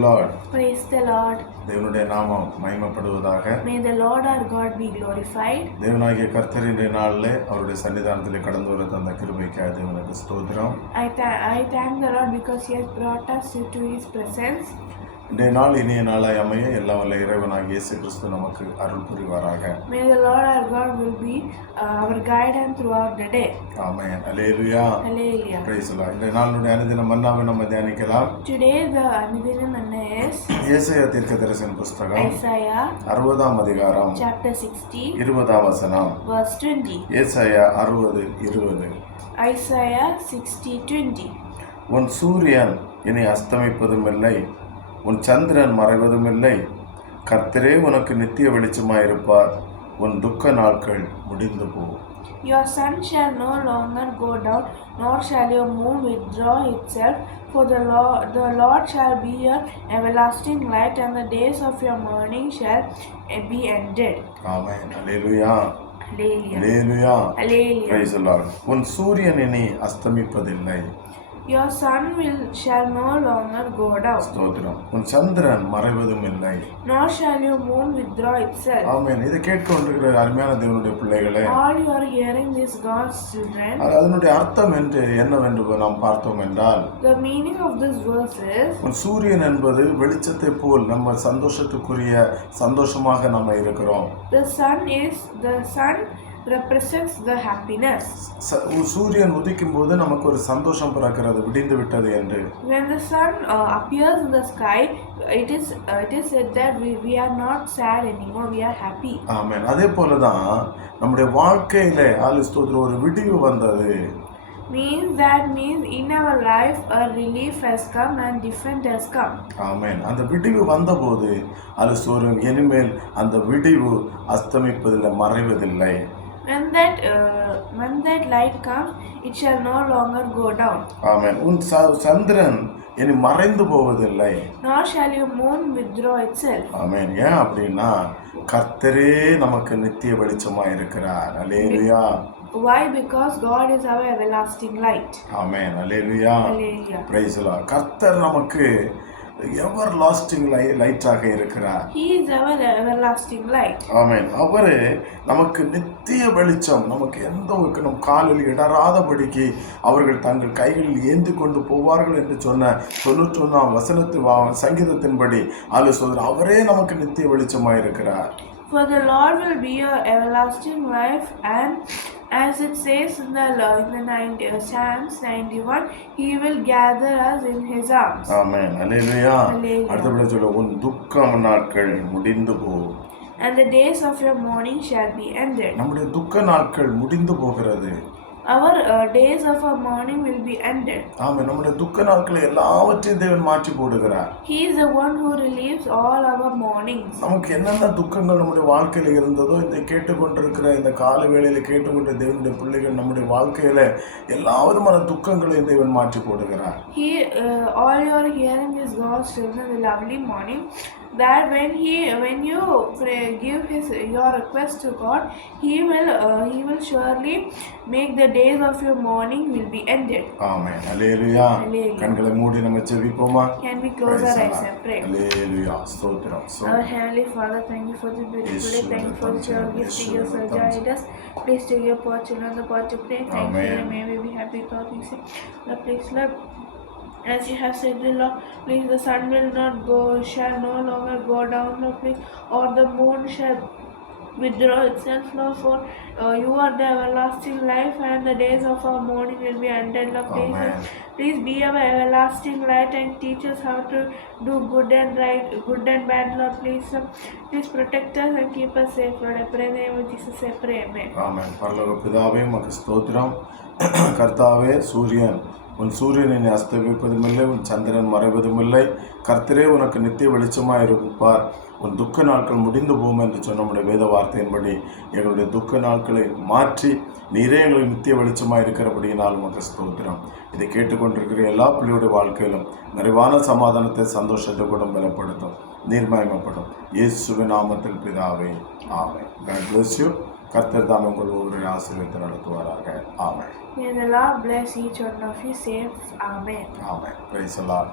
the Lord. Praise the Lord. தேவனுடைய நாமம் மகிமைப்படுவதாக. May the Lord our God be glorified. தேவனாகிய கர்த்தர் இன்றைய நாளிலே அவருடைய சன்னிதானத்திலே கடந்து வர தந்த கிருபைக்காக தேவனுக்கு ஸ்தோத்திரம். I thank the Lord because He has brought us into His presence. இன்றைய நாள் இனிய நாளாய் அமைய எல்லாம் வல்ல இறைவனாகிய இயேசு கிறிஸ்து நமக்கு அருள் புரிவாராக. May the Lord our God will be our guidance throughout the day. Amen. Hallelujah. Hallelujah. Praise the Lord. இன்றைய நாளுடைய அனுதின மன்னாவை நம்ம தியானிக்கலாம். Today the Anudina Manna is ஏசாயா தீர்க்கதரிசன புத்தகம் Isaiah 60ஆம் அதிகாரம் chapter 60 20ஆம் வசனம். verse 20. ஏசாயா 60:20. Isaiah 60:20. உன் சூரியன் இனி அஸ்தமிப்பதும் இல்லை, உன் சந்திரன் மறைவதும் இல்லை, கர்த்தரே உனக்கு நித்திய வெளிச்சமாயிருப்பார், உன் துக்க நாட்கள் முடிந்து போகும். Your sun shall no longer go down, nor shall your moon withdraw itself, for the Lord shall be your everlasting light, and the days of your mourning shall be ended. Amen. Hallelujah. Hallelujah. Hallelujah. Hallelujah. Praise the Lord. உன் சூரியன் இனி அஸ்தமிப்பதில்லை. Your sun shall no longer go down, ஸ்தோத்திரம். உன் சந்திரன் மறைவதும் இல்லை. nor shall your moon withdraw itself. ஆமென். இதை கேட்கொண்டிருக்கிற அருமையான தேவனுடைய பிள்ளைகளே, All you are hearing this, God's children. அதனுடைய அர்த்தம் என்னவென்று நாம் பார்த்தோம் என்றால், The meaning of this verse is, உன் சூரியன் என்பது வெளிச்சத்தை போல் நம்ம சந்தோஷத்துக்குரிய சந்தோஷமாக நம்ம இருக்கிறோம். the sun represents the happiness. சூரியன் உதிக்கும் போது நமக்கு ஒரு சந்தோஷம் பிறக்கிறது, விடிந்து விட்டது என்று. When the sun appears in the sky, it is said that we are not sad anymore, we are happy. ஆமென். அதே போலதான் நம்முடைய வாழ்க்கையில ஸ்தோத்திரம் ஒரு விடிவு வந்தது. Means in our life a relief has come and different has come. ஆமென். அந்த விடிவு வந்தபோது ஸ்தோத்திரம் இனிமேல் அந்த விடிவு அஸ்தமிப்பதில்லை, மறைவதில்லை. When that light comes, it shall no longer go down. ஆமென். உன் சந்திரன் இனி மறைந்து போவதில்லை. Nor shall your moon withdraw itself. ஆமென். ஏன் அப்படின்னா கர்த்தரே நமக்கு நித்திய வெளிச்சமா இருக்கிறார். அல்லேலூயா. Why? Because God is our everlasting light. Amen. Hallelujah. Hallelujah. Praise the Lord. கர்த்தர் நமக்கு எவர் லாஸ்டிங் லைட்டாக இருக்கிறார். He is our everlasting light. ஆமென். அவரு நமக்கு நித்திய வெளிச்சம், நமக்கு எந்த நம் காலில் இடராதபடிக்கு அவர்கள் தங்கள் கைகளில் ஏந்தி கொண்டு போவார்கள் என்று சொன்ன 91ஆம் வசனத்து சங்கீதத்தின்படி அவரே நமக்கு நித்திய வெளிச்சமாக இருக்கிறார். For the Lord will be your everlasting life, and as it says in the Psalms 91, He will gather us in His arms. ஆமென். அல்லேலூயா. அடுத்தபடி சொல்ல, உன் துக்கம் நாட்கள் முடிந்து போகும். And the days of your mourning shall be ended. நம்முடைய துக்க நாட்கள் முடிந்து போகிறது. Our days of our mourning will be ended. ஆமென். நம்முடைய துக்க நாட்களை எல்லாவற்றையும் தேவன் மாற்றி போடுகிறார். He is the one who relieves all our mournings. நமக்கு என்னென்ன துக்கங்கள் நம்முடைய வாழ்க்கையில் இருந்ததோ, இந்த கேட்டுக்கொண்டிருக்கிற இந்த கால வேளையில கேட்டுக்கொண்ட தேவனுடைய பிள்ளைகள் நம்முடைய வாழ்க்கையில எல்லா விதமான துக்கங்களையும் தேவன் மாற்றி போடுகிறார். All you are hearing is God's children, the lovely morning, that when you give your request to God, He will surely make the days of your mourning will be ended. ஆமென். அல்லேலூயா. கண்களை மூடி நம்ம ஜெபிப்போமா? Can we close our eyes and pray? அல்லேலூயா. ஸ்தோத்திரம். Our Heavenly Father, thank you for this beautiful day. Thank you for your gifting us, guide us. Please take your poor children the part to pray. Thank you, and may we be happy God. We say, Lord, please, Lord, as you have said, the Lord, please, the sun shall no longer go down, Lord, please, or the moon shall withdraw itself, Lord, for you are the everlasting life, and the days of our mourning will be ended, Lord, please be our everlasting light and teach us how to do good and right, good and bad, Lord, please protect us and keep us safe, Lord. I pray in the name of Jesus, I pray, amen. ஆமென். பரலோக பிதாவே, உமக்கு ஸ்தோத்திரம். கர்த்தாவே, உன் சூரியனை அஸ்தமிப்பதுமில்லை, உன் சந்திரன் மறைவதுமில்லை, கர்த்தரே உனக்கு நித்திய வெளிச்சமாக இருப்பார், உன் துக்க நாட்கள் முடிந்து போகும் என்று சொன்ன நம்முடைய வேத வார்த்தையின்படி எங்களுடைய துக்க நாட்களை மாற்றி நீரே எங்களுக்கு நித்திய வெளிச்சமாக இருக்கிறபடியினால் உமக்கு ஸ்தோத்திரம். இதை கேட்டுக்கொண்டிருக்கிற எல்லா பிள்ளையுடைய வாழ்க்கையிலும் நிறைவான சமாதானத்தை, சந்தோஷத்தை கூட பலப்படுத்தும், நீர்மயமப்படும். இயேசுவின் நாமத்தில் பிதாவே, ஆமென். God bless you. கர்த்தர் தாம் உங்கள் ஒவ்வொரு ஆசீர்வாதத்தை நடத்துவாராக. ஆமென். May the Lord bless each one of you. Say amen. Amen. Praise the Lord.